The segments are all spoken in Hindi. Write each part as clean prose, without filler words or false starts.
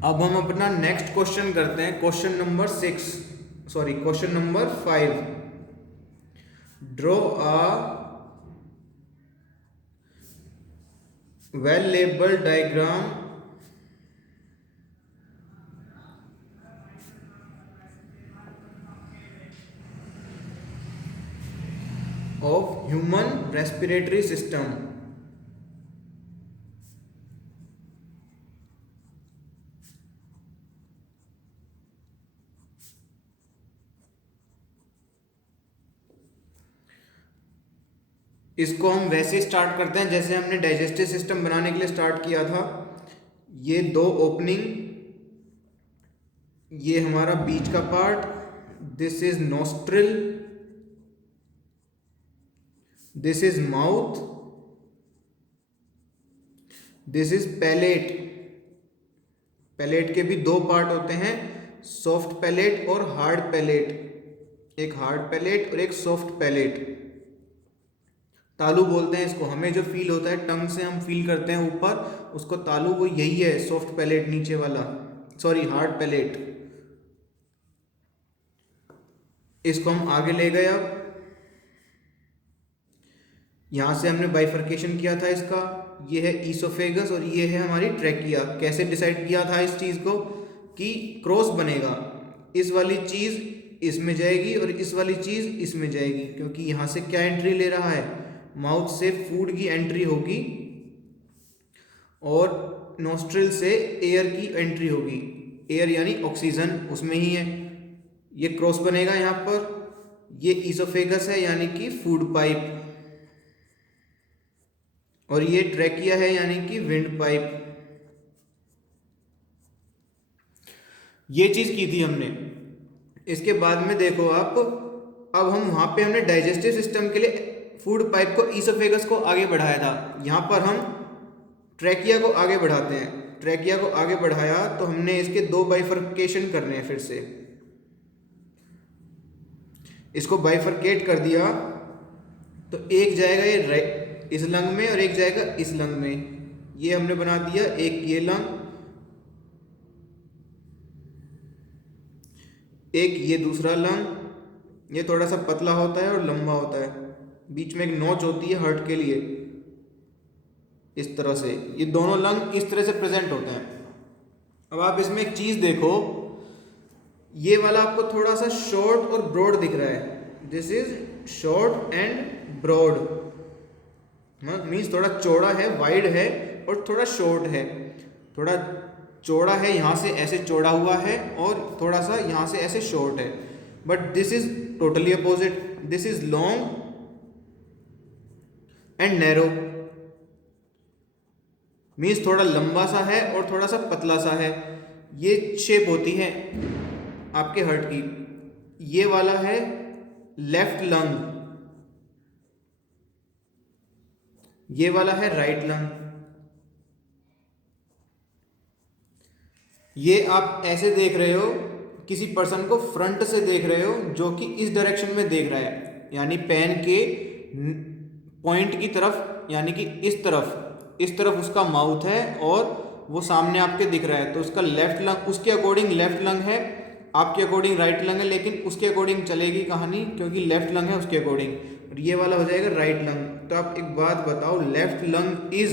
अब हम अपना नेक्स्ट क्वेश्चन करते हैं, question number 5। Draw a well labelled diagram of human respiratory system. इसको हम वैसे स्टार्ट करते हैं जैसे हमने डाइजेस्टिव सिस्टम बनाने के लिए स्टार्ट किया था। ये दो ओपनिंग, ये हमारा बीच का part, this is nostril, this is mouth, this is palate. Palate के भी दो पार्ट होते हैं, सॉफ्ट पैलेट और हार्ड पैलेट। एक हार्ड पैलेट और एक सॉफ्ट पैलेट। तालू बोलते हैं इसको। हमें जो फील होता है टंग से हम फील करते हैं ऊपर, उसको तालू, वो यही है, सॉफ्ट पैलेट नीचे वाला, सॉरी हार्ड पैलेट। इसको हम आगे ले गए। अब यहां से हमने बाइफर्केशन किया था इसका, ये है ईसोफेगस और ये है हमारी ट्रैकिया। कैसे डिसाइड किया था इस चीज को कि क्रॉस बनेगा, इस वाली चीज इसमें जाएगी और इस वाली चीज इसमें जाएगी, क्योंकि यहां से क्या एंट्री ले रहा है, माउथ से फूड की एंट्री होगी और नोस्ट्रिल से एयर की एंट्री होगी। एयर यानी ऑक्सीजन उसमें ही है। ये क्रॉस बनेगा यहां पर। ये ईसोफेगस है यानी कि फूड पाइप, और ये ट्रैकिया है यानी कि विंड पाइप। ये चीज की थी हमने। इसके बाद में देखो आप, अब हम वहां पे हमने डाइजेस्टिव सिस्टम के लिए फूड पाइप को, ईसोफेगस को आगे बढ़ाया था। यहां पर हम ट्रैकिया को आगे बढ़ाते हैं। ट्रैकिया को आगे बढ़ाया तो हमने इसके दो बाइफर्केशन करने हैं। फिर से इसको बाइफर्केट कर दिया तो एक जाएगा ये इस लंग में और एक जाएगा इस लंग में। ये हमने बना दिया एक ये लंग, एक ये दूसरा लंग। ये थोड़ा सा पतला होता है और लंबा होता है, बीच में एक नोच होती है हर्ट के लिए। इस तरह से ये दोनों लंग इस तरह से प्रेजेंट होते हैं। अब आप इसमें एक चीज देखो, ये वाला आपको थोड़ा सा शॉर्ट और ब्रॉड दिख रहा है। This is short and broad, means थोड़ा चौड़ा है, वाइड है, और थोड़ा शॉर्ट है। थोड़ा चौड़ा है, यहां से ऐसे चौड़ा हुआ है, और थोड़ा सा यहां से ऐसे शॉर्ट है। But this is totally opposite, this is long and narrow, means थोड़ा लंबा सा है और थोड़ा सा पतला सा है। ये शेप होती है आपके हार्ट की। ये वाला है लेफ्ट लंग, ये वाला है राइट लंग। ये आप ऐसे देख रहे हो, किसी पर्सन को फ्रंट से देख रहे हो जो कि इस डायरेक्शन में देख रहा है, यानी पेन के पॉइंट की तरफ, यानी कि इस तरफ उसका माउथ है और वो सामने आपके दिख रहा है। तो उसका लेफ्ट लंग, उसके अकॉर्डिंग लेफ्ट लंग है, आपके अकॉर्डिंग राइट लंग है, लेकिन उसके अकॉर्डिंग चलेगी कहानी, क्योंकि लेफ्ट लंग है उसके अकॉर्डिंग। और ये वाला हो जाएगा राइट लंग। तो आप एक बात बताओ, left lung is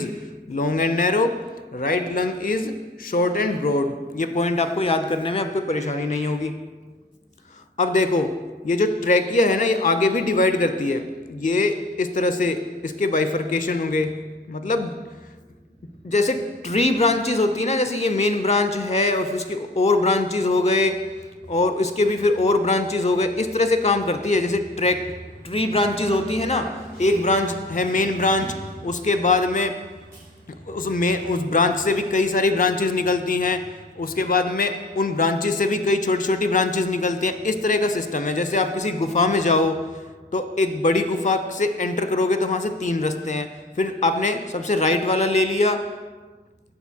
long and narrow, right lung is short and broad. ये पॉइंट आपको याद करने में आपको परेशानी नहीं होगी। अब देखो, ये जो ट्रैकिया है ना, ये आगे भी डिवाइड करती है। ये इस तरह से इसके बाइफर्केशन होंगे, मतलब जैसे ट्री ब्रांचेस होती है ना, जैसे ये मेन ब्रांच है और फिर उसके और ब्रांचेस हो गए और उसके भी फिर और ब्रांचेस हो गए। इस तरह से काम करती है। जैसे ट्री ब्रांचेस होती है ना, एक ब्रांच है मेन ब्रांच, उसके बाद में उस ब्रांच से भी कई सारी ब्रांचेस निकलती हैं, उसके बाद में उन ब्रांचेस से भी कई छोटी छोटी ब्रांचेस निकलती हैं। इस तरह का सिस्टम है। जैसे आप किसी गुफा में जाओ तो एक बड़ी गुफा से एंटर करोगे तो वहां से 3 रास्ते हैं, फिर आपने सबसे राइट वाला ले लिया,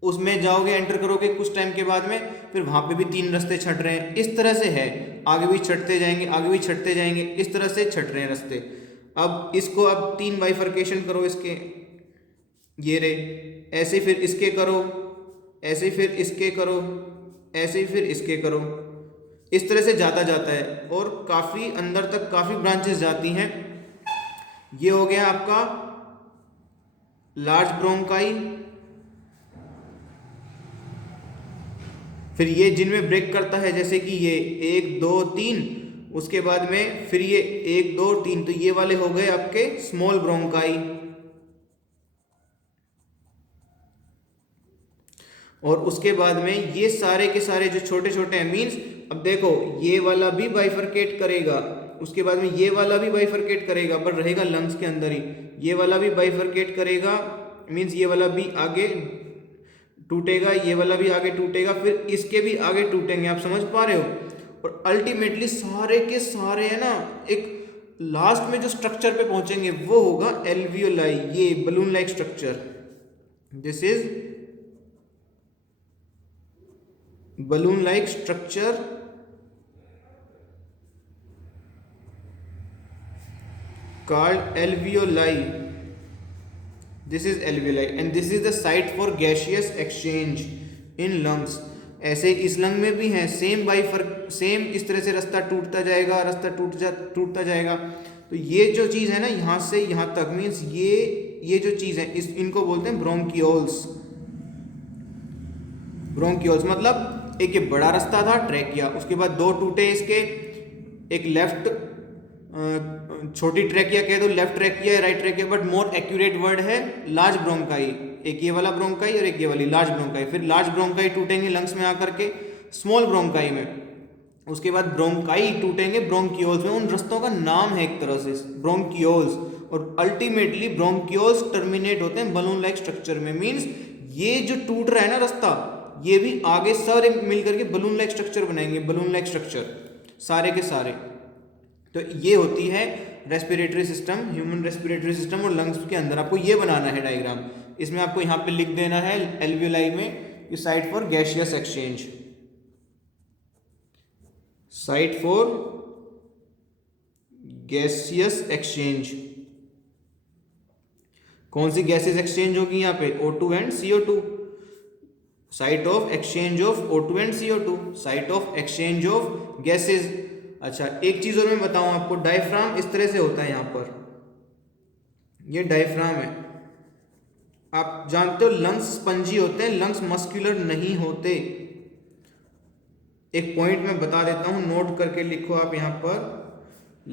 उसमें जाओगे, एंटर करोगे कुछ टाइम के बाद में, फिर वहां पे भी 3 रास्ते छट रहे हैं। इस तरह से है, आगे भी छटते जाएंगे, आगे भी छटते जाएंगे, इस तरह से छट रहे हैं रास्ते। अब इसको अब 3 बाइफर्केशन करो इसके, ये रे, ऐसे फिर इसके करो, ऐसे फिर इसके करो, ऐसे ही फिर इसके करो, इस तरह से जाता जाता है और काफ़ी अंदर तक काफ़ी ब्रांचेस जाती हैं। ये हो गया आपका लार्ज ब्रोंकाई। फिर ये जिनमें ब्रेक करता है, जैसे कि ये 1 2 3, उसके बाद में फिर ये 1 2 3, तो ये वाले हो गए आपके स्मॉल ब्रोंकाई। और उसके बाद में ये सारे के सारे जो छोटे छोटे हैं, मीन्स अब देखो ये वाला भी बाइफरकेट करेगा, उसके बाद में ये वाला भी बाइफरकेट करेगा, पर रहेगा लंग्स के अंदर ही। ये वाला भी बाइफरकेट करेगा, मीन्स ये वाला भी आगे टूटेगा, ये वाला भी आगे टूटेगा, फिर इसके भी आगे टूटेंगे। आप समझ पा रहे हो? और अल्टीमेटली सारे के सारे है ना, एक लास्ट में जो स्ट्रक्चर पे पहुंचेंगे वो होगा एल्वियोलाई, ये balloon like structure. This is balloon like structure called alveoli. This is alveoli and this is the site for gaseous exchange in lungs. ऐसे इस लंग में भी है, सेम इस तरह से रास्ता टूटता जाएगा, रास्ता टूटता जाएगा। तो ये जो चीज़ है ना, यहाँ से यहाँ तक, मीन्स ये जो चीज़ है इनको बोलते हैं ब्रोंकियोल्स। ब्रोंकियोल्स मतलब एक ये बड़ा रास्ता था ट्रैकिया, उसके बाद 2 टूटे इसके, एक लेफ्ट छोटी ट्रैकिया कह दो, left trachea, right trachea, but more accurate word है लार्ज ब्रोंकाई। एक ये वाला ब्रोंकाई और एक ये वाली लार्ज ब्रोंकाई। फिर लार्ज ब्रोंकाई टूटेंगे लंग्स में आकर के स्मॉल ब्रोंकाई में, उसके बाद ब्रोंकाई टूटेंगे ब्रोंकियोल्स में। उन रास्तों का नाम है एक तरह से ब्रोंकियोल्स, और अल्टीमेटली ब्रोंकियोल्स टर्मिनेट होते हैं बलून लाइक स्ट्रक्चर में। मीन्स ये जो टूट रहा है ना रास्ता, ये भी आगे सारे मिलकर के बलून लाइक स्ट्रक्चर बनाएंगे, बलून लाइक स्ट्रक्चर सारे के सारे। तो ये होती है respiratory system, human respiratory system, और लंग्स के अंदर आपको ये बनाना है डायग्राम। इसमें आपको यहाँ पे लिख देना है एल्वियोलाई में कि site for gaseous exchange, site for gaseous exchange. कौन सी गैसेस एक्सचेंज होगी यहाँ पे? O2 and CO2, site of exchange of O2 and CO2, site of exchange of gases. अच्छा, एक चीज और मैं बताऊं आपको, डायफ्राम इस तरह से होता है। यहाँ पर ये डायफ्राम है, आप जानते हो लंग्स स्पंजी होते हैं, लंग्स मस्कुलर नहीं होते। एक पॉइंट मैं बता देता हूं, नोट करके लिखो आप यहाँ पर,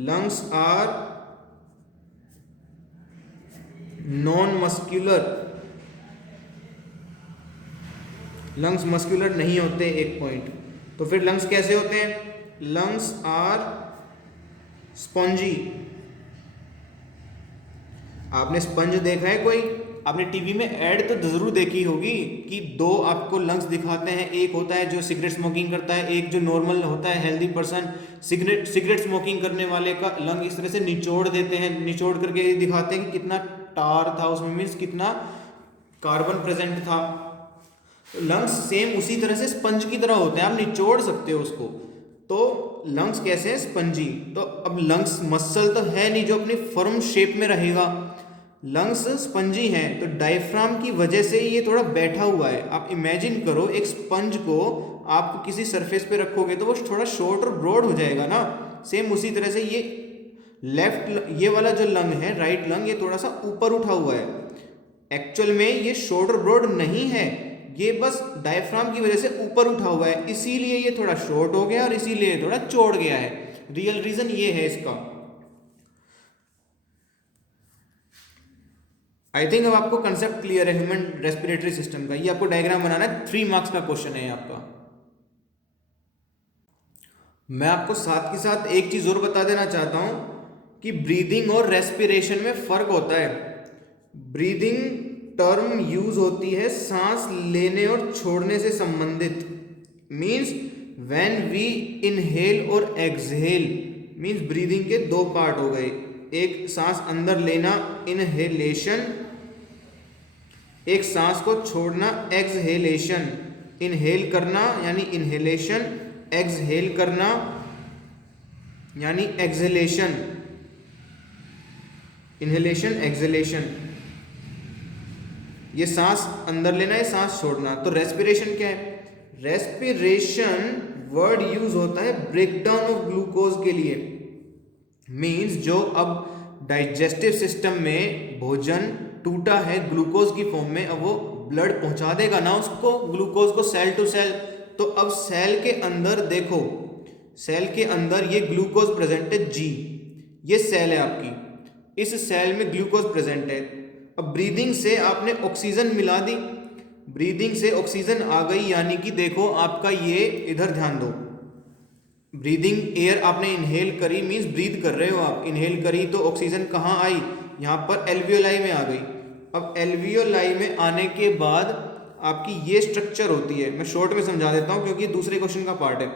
lungs are non muscular, lungs muscular नहीं होते, एक पॉइंट। तो फिर लंग्स कैसे होते हैं? Lungs are spongy. आपने स्पंज देखा है कोई? आपने टीवी में ऐड तो जरूर देखी होगी कि 2 आपको लंग्स दिखाते हैं, एक होता है जो सिगरेट स्मोकिंग करता है, एक जो नॉर्मल होता है हेल्दी पर्सन। सिगरेट स्मोकिंग करने वाले का लंग इस तरह से निचोड़ देते हैं, निचोड़ करके दिखाते हैं कि कितना टार था उसमें, मीन्स कितना कार्बन प्रेजेंट था। लंग्स सेम उसी तरह से स्पंज की तरह होते हैं, आप निचोड़ सकते हो उसको। तो लंग्स कैसे हैं? स्पंजी। तो अब लंग्स मसल तो है नहीं जो अपनी फर्म शेप में रहेगा, लंग्स स्पंजी हैं, तो डायफ्राम की वजह से ये थोड़ा बैठा हुआ है। आप इमेजिन करो एक स्पंज को आप किसी सरफेस पे रखोगे तो वो थोड़ा शॉर्ट और ब्रॉड हो जाएगा ना, सेम उसी तरह से ये ये वाला जो लंग है, राइट लंग, ये थोड़ा सा ऊपर उठा हुआ है। एक्चुअल में ये शॉर्ट और ब्रॉड नहीं है, ये बस डायफ्राम की वजह से ऊपर उठा हुआ है, इसीलिए ये थोड़ा शॉर्ट हो गया और इसीलिए थोड़ा चौड़ गया है। रियल रीजन ये है इसका। आई थिंक अब आपको कंसेप्ट क्लियर है ह्यूमन रेस्पिरेटरी सिस्टम का। ये आपको डायग्राम बनाना है, 3 मार्क्स का क्वेश्चन है आपका। मैं आपको साथ के साथ एक चीज और बता देना चाहता हूं कि ब्रीदिंग और रेस्पिरेशन में फर्क होता है। ब्रीदिंग टर्म यूज होती है सांस लेने और छोड़ने से संबंधित, मीन्स व्हेन वी इनहेल और एक्सहेल, मीन्स ब्रीदिंग के 2 पार्ट हो गए, एक सांस अंदर लेना इनहेलेशन, एक सांस को छोड़ना एक्सहेलेशन। इनहेल करना यानी इनहेलेशन, एक्सहेल करना यानी एक्सहेलेशन, इनहेलेशन एक्सहेलेशन। ये सांस अंदर लेना है, सांस छोड़ना। तो रेस्पिरेशन क्या है? रेस्पिरेशन वर्ड यूज होता है ब्रेकडाउन ऑफ ग्लूकोज के लिए। मीन्स जो अब डाइजेस्टिव सिस्टम में भोजन टूटा है ग्लूकोज की फॉर्म में, अब वो ब्लड पहुंचा देगा ना उसको, ग्लूकोज को सेल टू सेल। तो अब सेल के अंदर देखो, सेल के अंदर ये ग्लूकोज प्रेजेंट है जी, ये सेल है आपकी, इस सेल में ग्लूकोज प्रेजेंट है। अब ब्रीदिंग से आपने ऑक्सीजन मिला दी, ब्रीदिंग से ऑक्सीजन आ गई, यानी कि देखो आपका ये, इधर ध्यान दो, ब्रीदिंग एयर आपने इनहेल करी, मीन्स ब्रीद कर रहे हो आप, इनहेल करी तो ऑक्सीजन कहाँ आई, यहाँ पर एल्वियोलाई में आ गई। अब एल्वियोलाई में आने के बाद आपकी ये स्ट्रक्चर होती है, मैं शॉर्ट में समझा देता हूँ क्योंकि दूसरे क्वेश्चन का पार्ट है,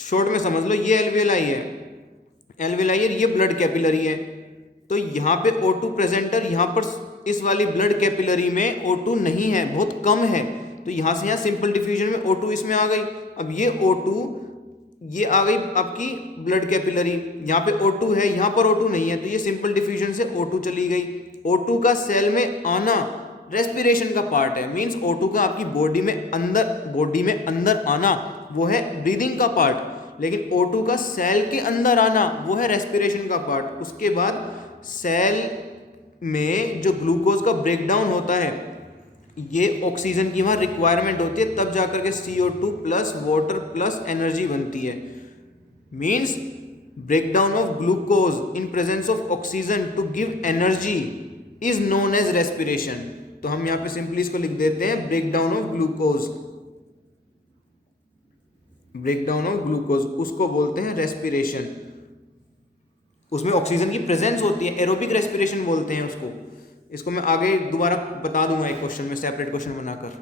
शॉर्ट में समझ लो। ये एल्वियोलाई है, एल्वियोलाई है, ये ब्लड कैपिलरी है। तो यहाँ पे O2 प्रेजेंट है, यहाँ पर इस वाली ब्लड कैपिलरी में O2 नहीं है, बहुत कम है, तो यहाँ से यहाँ सिंपल डिफ्यूजन में O2 इसमें आ गई। अब ये O2 ये आ गई आपकी ब्लड कैपिलरी, यहाँ पे O2 है, यहाँ पर O2 नहीं है, तो ये सिंपल डिफ्यूजन से O2 चली गई। O2 का सेल में आना रेस्पिरेशन का पार्ट है, मींस O2 का आपकी बॉडी में अंदर आना वो है ब्रीदिंग का पार्ट, लेकिन O2 का सेल के अंदर आना वो है रेस्पिरेशन का पार्ट। उसके बाद सेल में जो ग्लूकोज का ब्रेकडाउन होता है, ये ऑक्सीजन की वहाँ रिक्वायरमेंट होती है, तब जाकर के CO2 plus water plus energy बनती है। Means breakdown of glucose in presence of oxygen to give energy is known as respiration. तो हम यहाँ पे सिंपली इसको लिख देते हैं breakdown of glucose, breakdown of glucose उसको बोलते हैं रेस्पिरेशन। उसमें ऑक्सीजन की प्रेजेंस होती है, एरोबिक रेस्पिरेशन बोलते हैं उसको। इसको मैं आगे दोबारा बता दूंगा एक क्वेश्चन में, सेपरेट क्वेश्चन बनाकर।